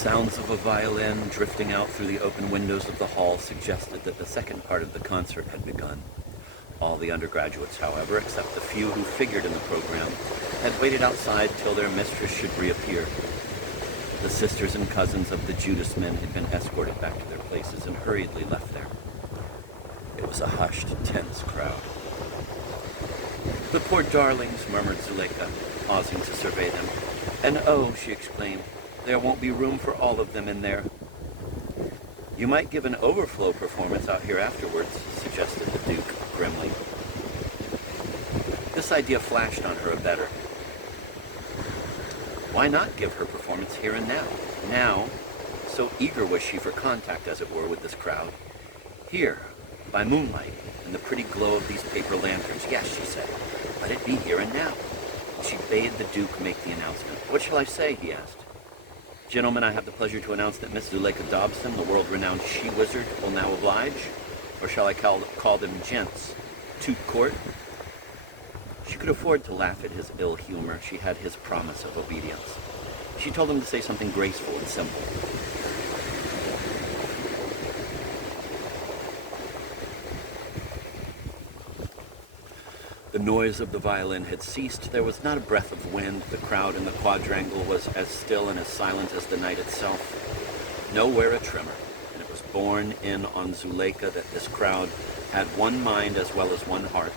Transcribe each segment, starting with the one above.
sounds of a violin drifting out through the open windows of the hall suggested that the second part of the concert had begun. All the undergraduates, however, except the few who figured in the program, had waited outside till their mistress should reappear. The sisters and cousins of the Judas men had been escorted back to their places and hurriedly left there. It was a hushed, tense crowd. "The poor darlings," murmured Zuleika, pausing to survey them. "And oh," she exclaimed, "there won't be room for all of them in there." "You might give an overflow performance out here afterwards," suggested the Duke grimly. This idea flashed on her a better. Why not give her performance here and now? Now, so eager was she for contact, as it were, with this crowd. Here, by moonlight, in the pretty glow of these paper lanterns. Yes, she said, let it be here and now. And she bade the Duke make the announcement. "What shall I say?" he asked. "Gentlemen, I have the pleasure to announce that Miss Zuleika Dobson, the world-renowned she-wizard, will now oblige. Or shall I call them gents? Toot court?" She could afford to laugh at his ill humor. She had his promise of obedience. She told him to say something graceful and simple. The noise of the violin had ceased. There was not a breath of wind. The crowd in the quadrangle was as still and as silent as the night itself. Nowhere a tremor, and it was borne in on Zuleika that this crowd had one mind as well as one heart,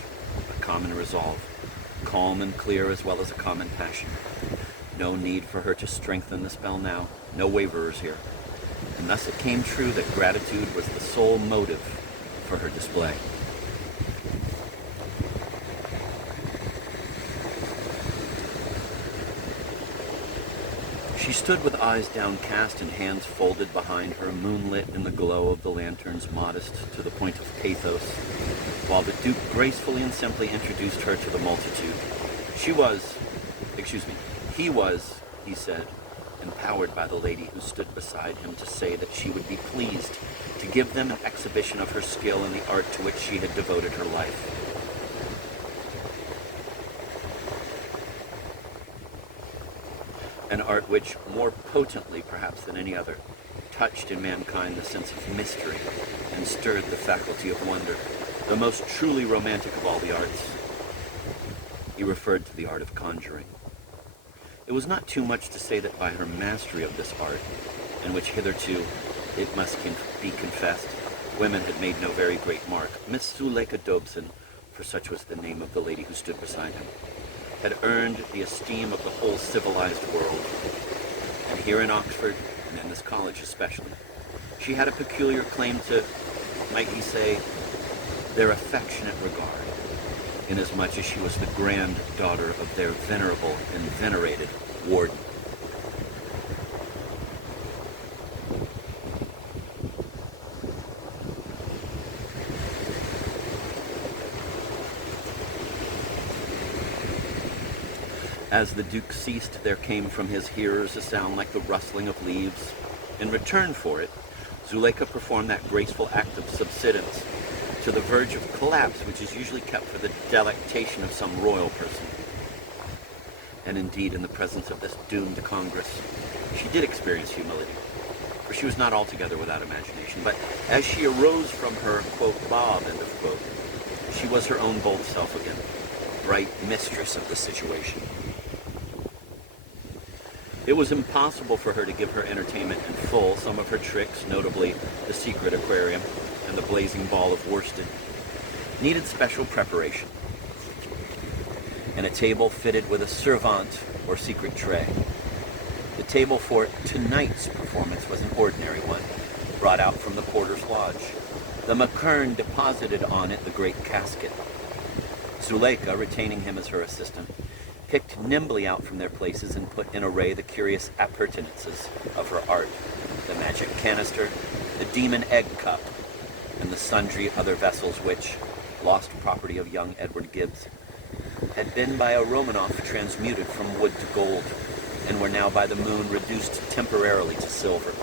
a common resolve, calm and clear as well as a common passion. No need for her to strengthen the spell now, no waverers here. And thus it came true that gratitude was the sole motive for her display. She stood with eyes downcast and hands folded behind her, moonlit in the glow of the lanterns, modest to the point of pathos, while the Duke gracefully and simply introduced her to the multitude. He was, he said, empowered by the lady who stood beside him to say that she would be pleased to give them an exhibition of her skill in the art to which she had devoted her life. An art which, more potently perhaps than any other, touched in mankind the sense of mystery and stirred the faculty of wonder, the most truly romantic of all the arts. He referred to the art of conjuring. It was not too much to say that by her mastery of this art, in which hitherto, it must be confessed, women had made no very great mark, Miss Zuleika Dobson, for such was the name of the lady who stood beside him, had earned the esteem of the whole civilized world. And here in Oxford, and in this college especially, she had a peculiar claim to, might we say, their affectionate regard, inasmuch as she was the granddaughter of their venerable and venerated warden. As the Duke ceased, there came from his hearers a sound like the rustling of leaves. In return for it, Zuleika performed that graceful act of subsidence to the verge of collapse which is usually kept for the delectation of some royal person. And indeed, in the presence of this doomed Congress, she did experience humility, for she was not altogether without imagination. But as she arose from her, quote, bob, end of quote, she was her own bold self again, bright mistress of the situation. It was impossible for her to give her entertainment in full. Some of her tricks, notably the secret aquarium and the blazing ball of worsted, needed special preparation, and a table fitted with a servante or secret tray. The table for tonight's performance was an ordinary one, brought out from the porter's lodge. The McKern deposited on it the great casket. Zuleika, retaining him as her assistant, picked nimbly out from their places and put in array the curious appurtenances of her art, the magic canister, the demon egg cup, and the sundry other vessels which, lost property of young Edward Gibbs, had been by a Romanoff transmuted from wood to gold, and were now by the moon reduced temporarily to silver.